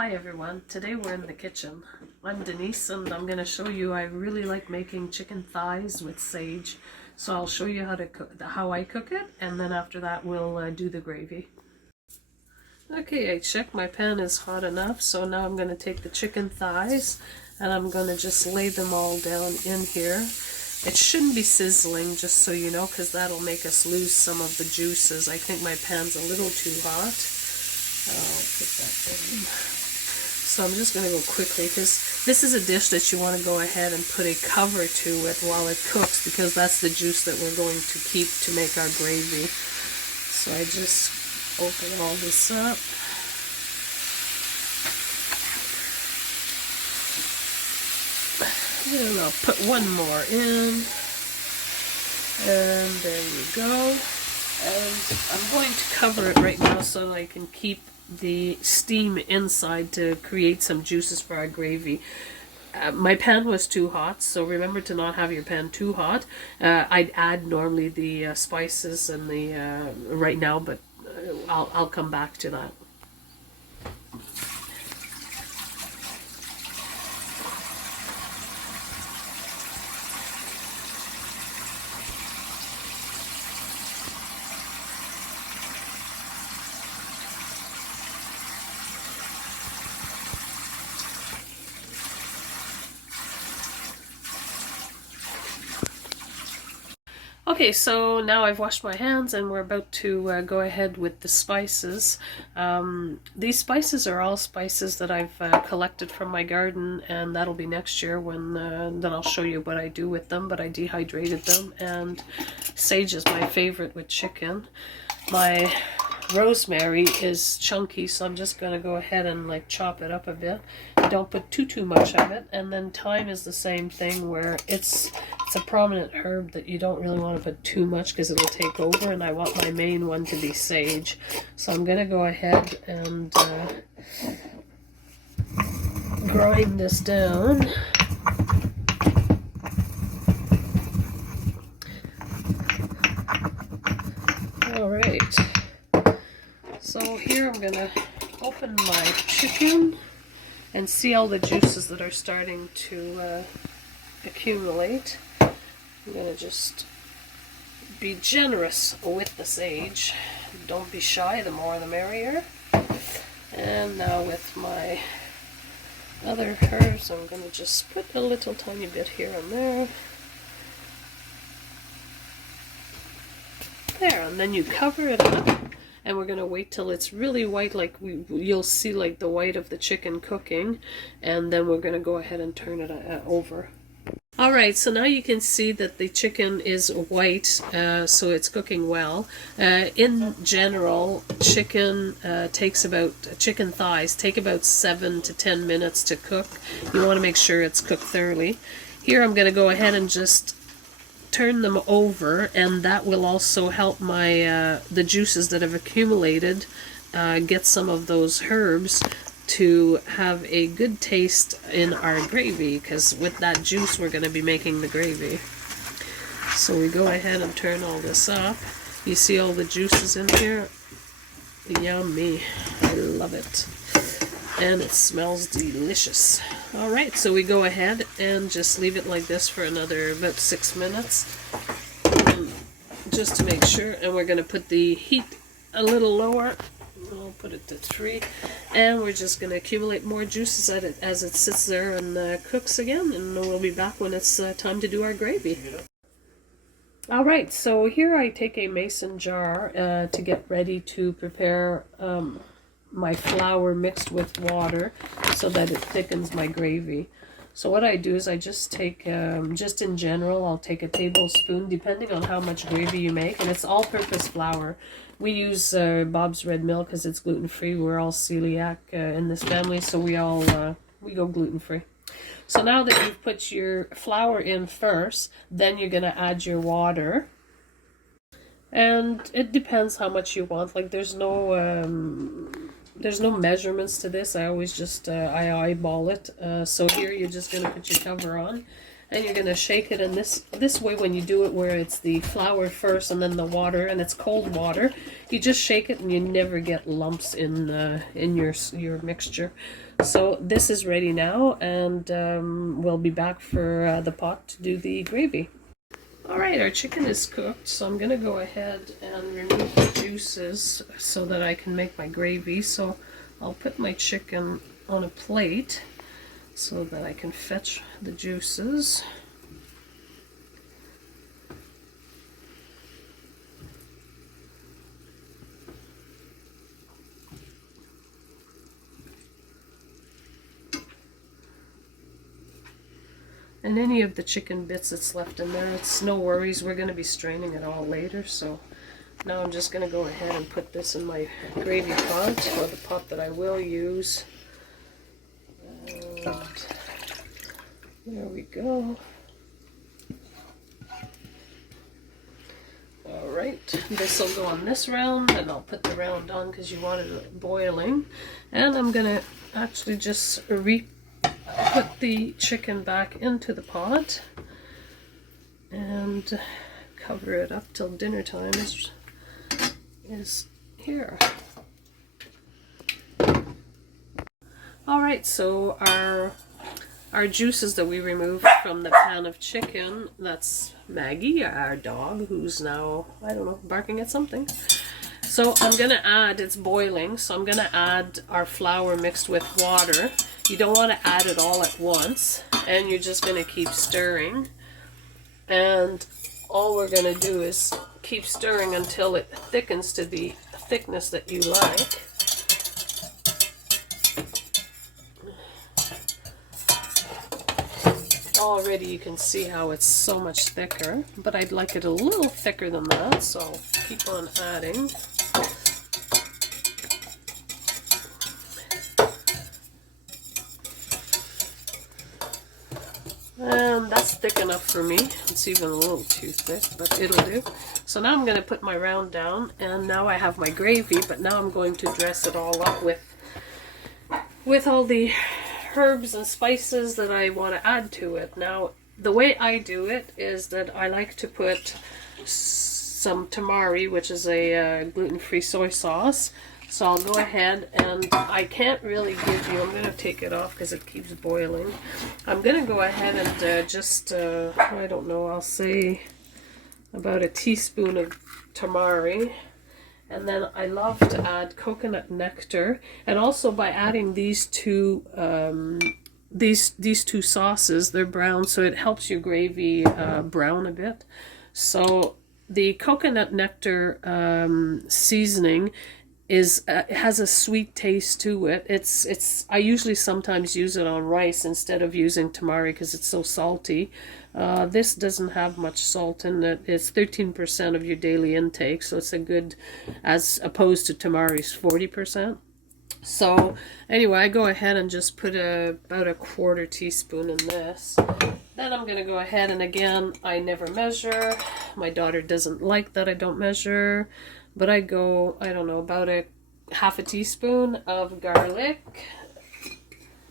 Hi everyone, today we're in the kitchen. I'm Denise and I'm going to show you I really like making chicken thighs with sage. So I'll show you how I cook it, and then after that we'll do the gravy. Okay, I checked my pan is hot enough, so now I'm going to take the chicken thighs and I'm going to just lay them all down in here. It shouldn't be sizzling, just so you know, because that'll make us lose some of the juices. I think my pan's a little too hot. I'll put that in. So I'm just going to go quickly, because this is a dish that you want to go ahead and put a cover to it while it cooks, because that's the juice that we're going to keep to make our gravy. So I just open all this up. And I'll put one more in. And there you go. And I'm going to cover it right now so that I can keep the steam inside to create some juices for our gravy. My pan was too hot, so remember to not have your pan too hot. I'd add normally the spices and the right now, but I'll come back to that. Okay, so now I've washed my hands and we're about to go ahead with the spices. These spices are all spices that I've collected from my garden, and that'll be next year when then I'll show you what I do with them, but I dehydrated them, and sage is my favorite with chicken. My rosemary is chunky, so I'm just going to go ahead and like chop it up a bit. Don't put too much of it. And then thyme is the same thing, where it's a prominent herb that you don't really want to put too much because it'll take over, and I want my main one to be sage. So I'm going to go ahead and grind this down. Alright, so here I'm going to open my chicken and see all the juices that are starting to accumulate. I'm going to just be generous with the sage. Don't be shy, the more the merrier. And now with my other herbs, I'm going to just put a little tiny bit here and there. There, and then you cover it up, and we're going to wait till it's really white, like you'll see like the white of the chicken cooking, and then we're going to go ahead and turn it over. Alright, so now you can see that the chicken is white, so it's cooking well. In general, chicken thighs take about 7 to 10 minutes to cook. You want to make sure it's cooked thoroughly. Here I'm going to go ahead and just turn them over, and that will also help my the juices that have accumulated get some of those herbs to have a good taste in our gravy, because with that juice we're going to be making the gravy. So we go ahead and turn all this up. You see all the juices in here? Yummy. I love it. And it smells delicious. Alright, so we go ahead and just leave it like this for another about 6 minutes. Just to make sure, and we're going to put the heat a little lower. I'll put it to 3, and we're just going to accumulate more juices as it sits there and cooks again, and we'll be back when it's time to do our gravy. Alright, so here I take a mason jar to get ready to prepare my flour mixed with water so that it thickens my gravy. So what I do is I just take, just in general, I'll take a tablespoon, depending on how much gravy you make, and it's all-purpose flour. We use Bob's Red Mill because it's gluten-free. We're all celiac in this family, so we go gluten-free. So now that you've put your flour in first, then you're going to add your water. And it depends how much you want. Like there's no measurements to this. I always just I eyeball it. So here you're just going to put your cover on, and you're going to shake it in this way. When you do it where it's the flour first and then the water, and it's cold water, you just shake it and you never get lumps in your mixture. So this is ready now, and we'll be back for the pot to do the gravy. Alright, our chicken is cooked, so I'm going to go ahead and remove the juices so that I can make my gravy. So I'll put my chicken on a plate so that I can fetch the juices. And any of the chicken bits that's left in there, it's no worries. We're going to be straining it all later. So now I'm just going to go ahead and put this in my gravy pot, or the pot that I will use. And there we go. Alright, this will go on this round, and I'll put the round on because you wanted it boiling. And I'm going to actually just put the chicken back into the pot and cover it up till dinner time is here. Alright, so our juices that we removed from the pan of chicken, that's Maggie, our dog, who's now, I don't know, barking at something. So I'm going to add, it's boiling, so I'm going to add our flour mixed with water. You don't want to add it all at once, and you're just going to keep stirring. And all we're going to do is keep stirring until it thickens to the thickness that you like. Already you can see how it's so much thicker, but I'd like it a little thicker than that, so I'll keep on adding. And that's thick enough for me. It's even a little too thick, but it'll do. So now I'm going to put my round down, and now I have my gravy, but now I'm going to dress it all up with all the herbs and spices that I want to add to it. Now, the way I do it is that I like to put some tamari, which is a gluten-free soy sauce. So I'll go ahead, and I can't really give you, I'm going to take it off because it keeps boiling. I'm going to go ahead and just, I don't know, I'll say about a teaspoon of tamari. And then I love to add coconut nectar. And also by adding these two sauces, they're brown, so it helps your gravy brown a bit. So the coconut nectar seasoning has a sweet taste to it. I usually sometimes use it on rice instead of using tamari because it's so salty. This doesn't have much salt in it. It's 13% of your daily intake, so it's a good, as opposed to tamari's 40%. So anyway, I go ahead and just put about a quarter teaspoon in this. Then I'm going to go ahead, and again, I never measure. My daughter doesn't like that I don't measure. But I go, I don't know, about half a teaspoon of garlic,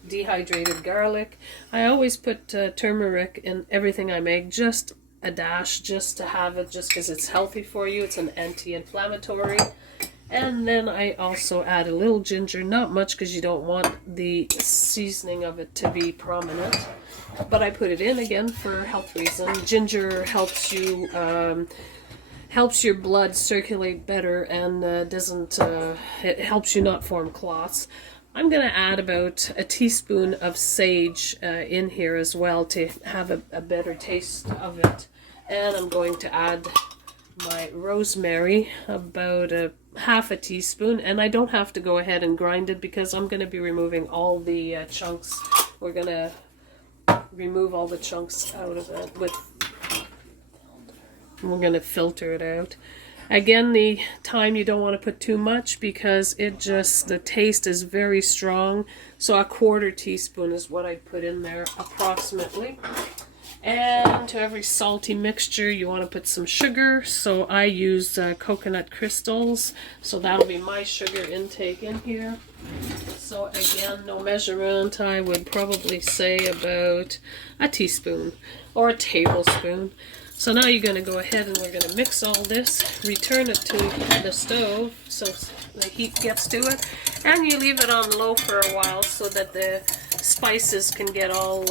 dehydrated garlic. I always put turmeric in everything I make, just a dash, just to have it, just because it's healthy for you. It's an anti-inflammatory. And then I also add a little ginger, not much because you don't want the seasoning of it to be prominent. But I put it in again for health reasons. Ginger helps you... helps your blood circulate better, and it helps you not form clots. I'm going to add about a teaspoon of sage in here as well to have a better taste of it. And I'm going to add my rosemary, about half a teaspoon. And I don't have to go ahead and grind it because I'm going to be removing all the chunks. We're going to remove all the chunks out of it we're going to filter it out. Again, the time you don't want to put too much because the taste is very strong. So a quarter teaspoon is what I put in there approximately. And to every salty mixture you want to put some sugar. So I use coconut crystals. So that'll be my sugar intake in here. So again, no measurement. I would probably say about a teaspoon or a tablespoon. So now you're going to go ahead and we're going to mix all this, return it to the stove so the heat gets to it, and you leave it on low for a while so that the spices can get all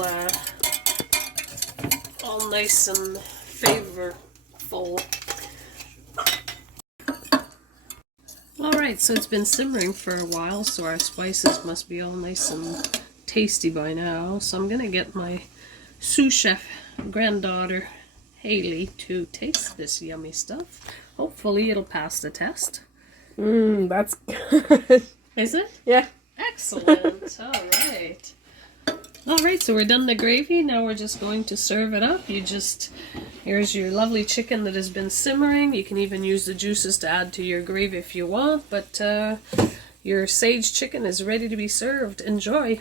nice and flavorful. Alright, so it's been simmering for a while, so our spices must be all nice and tasty by now. So I'm going to get my sous chef granddaughter Haley to taste this yummy stuff. Hopefully it'll pass the test. That's good. Is it? Yeah. Excellent. Alright. Alright, so we're done the gravy. Now we're just going to serve it up. Here's your lovely chicken that has been simmering. You can even use the juices to add to your gravy if you want, but your sage chicken is ready to be served. Enjoy.